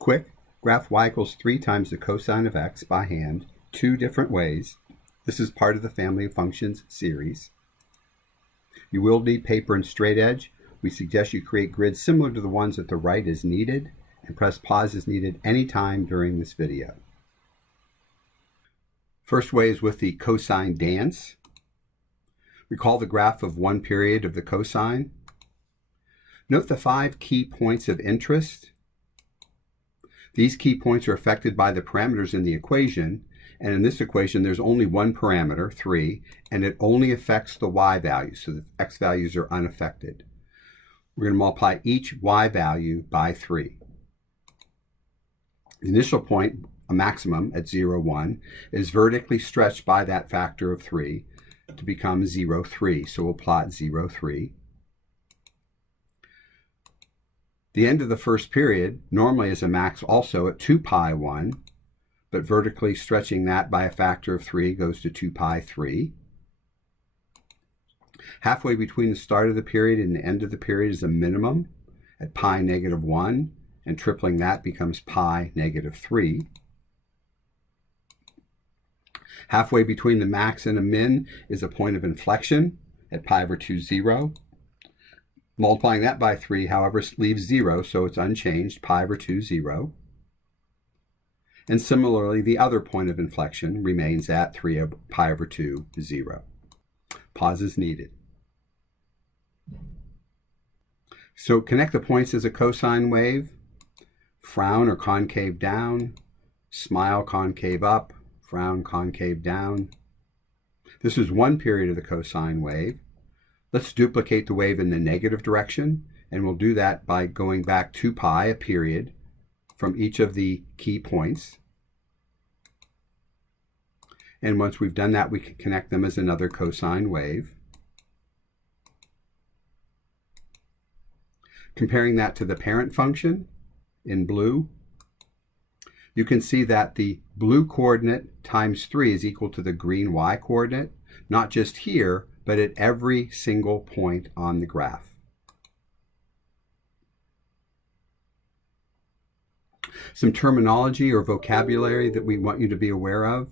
Quick, graph y equals 3 times the cosine of x by hand, 2 different ways. This is part of the family of functions series. You will need paper and straight edge. We suggest you create grids similar to the ones at the right as needed, and press pause as needed anytime during this video. First way is with the cosine dance. Recall the graph of one period of the cosine. Note the 5 key points of interest. These key points are affected by the parameters in the equation, and in this equation there's only one parameter, 3, and it only affects the y values, so the x values are unaffected. We're going to multiply each y value by 3. The initial point, a maximum at 0, 1, is vertically stretched by that factor of 3 to become 0, 3, so we'll plot 0, 3. The end of the first period normally is a max also at 2 pi 1, but vertically stretching that by a factor of 3 goes to 2 pi 3. Halfway between the start of the period and the end of the period is a minimum at pi negative 1, and tripling that becomes pi negative 3. Halfway between the max and a min is a point of inflection at pi over 2, 0. Multiplying that by 3, however, leaves 0, so it's unchanged, pi over 2, 0. And similarly, the other point of inflection remains at pi over 2, 0. Pause is needed. So connect the points as a cosine wave. Frown or concave down, smile concave up, frown concave down. This is one period of the cosine wave. Let's duplicate the wave in the negative direction, and we'll do that by going back 2 pi, a period, from each of the key points. And once we've done that, we can connect them as another cosine wave. Comparing that to the parent function in blue, you can see that the blue coordinate times 3 is equal to the green y coordinate, not just here, but at every single point on the graph. Some terminology or vocabulary that we want you to be aware of.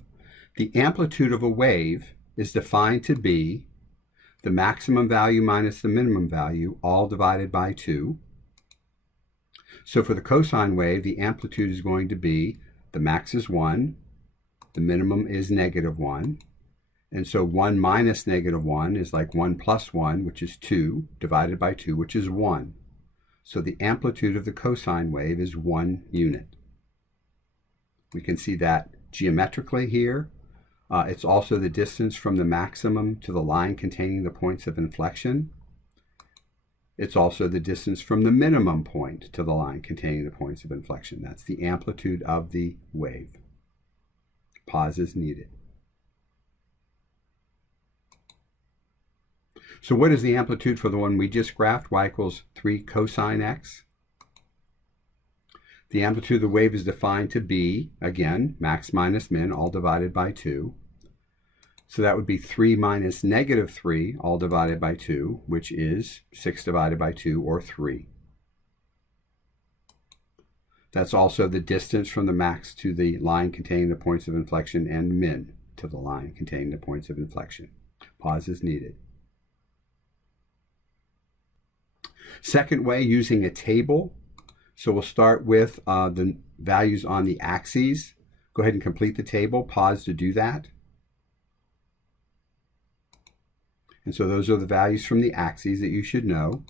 The amplitude of a wave is defined to be the maximum value minus the minimum value, all divided by 2. So for the cosine wave, the amplitude is going to be the max is 1, the minimum is negative 1. And so 1 minus negative 1 is like 1 plus 1, which is 2, divided by 2, which is 1. So the amplitude of the cosine wave is 1 unit. We can see that geometrically here. It's also the distance from the maximum to the line containing the points of inflection. It's also the distance from the minimum point to the line containing the points of inflection. That's the amplitude of the wave. Pause is needed. So what is the amplitude for the one we just graphed, y equals 3 cosine x? The amplitude of the wave is defined to be, again, max minus min, all divided by 2. So that would be 3 minus negative 3, all divided by 2, which is 6 divided by 2, or 3. That's also the distance from the max to the line containing the points of inflection, and min to the line containing the points of inflection. Pause is needed. Second way, using a table. So we'll start with the values on the axes. Go ahead and complete the table. Pause to do that. And so those are the values from the axes that you should know.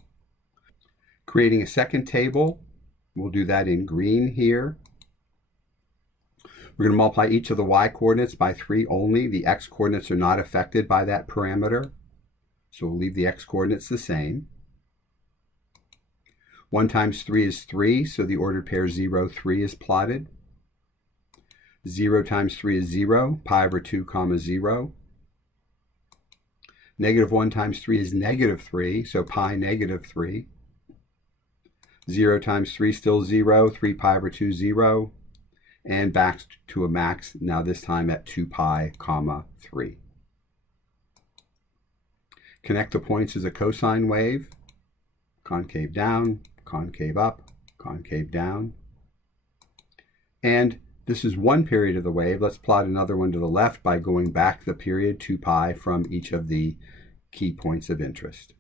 Creating a second table, we'll do that in green here. We're going to multiply each of the y coordinates by 3 only. The x coordinates are not affected by that parameter, so we'll leave the x coordinates the same. 1 times 3 is 3, so the ordered pair 0, 3 is plotted. 0 times 3 is 0, pi over 2 comma 0. Negative 1 times 3 is negative 3, so pi negative 3. 0 times 3 still 0, 3 pi over 2, 0. And back to a max, now this time at 2 pi comma 3. Connect the points as a cosine wave. Concave down, concave up, concave down. And this is one period of the wave. Let's plot another one to the left by going back the period 2 pi from each of the key points of interest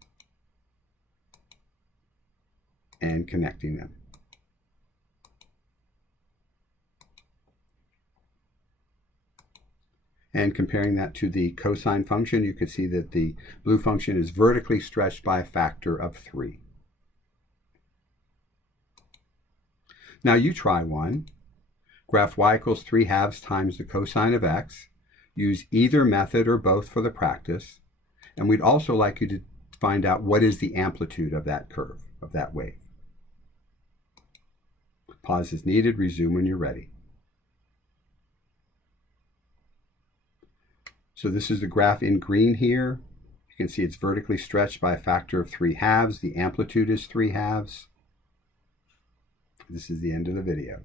and connecting them. And comparing that to the cosine function, you can see that the blue function is vertically stretched by a factor of 3. Now you try one. Graph y equals 3/2 times the cosine of x. Use either method or both for the practice. And we'd also like you to find out what is the amplitude of that curve, of that wave. Pause is needed. Resume when you're ready. So this is the graph in green here. You can see it's vertically stretched by a factor of 3/2. The amplitude is 3/2. This is the end of the video.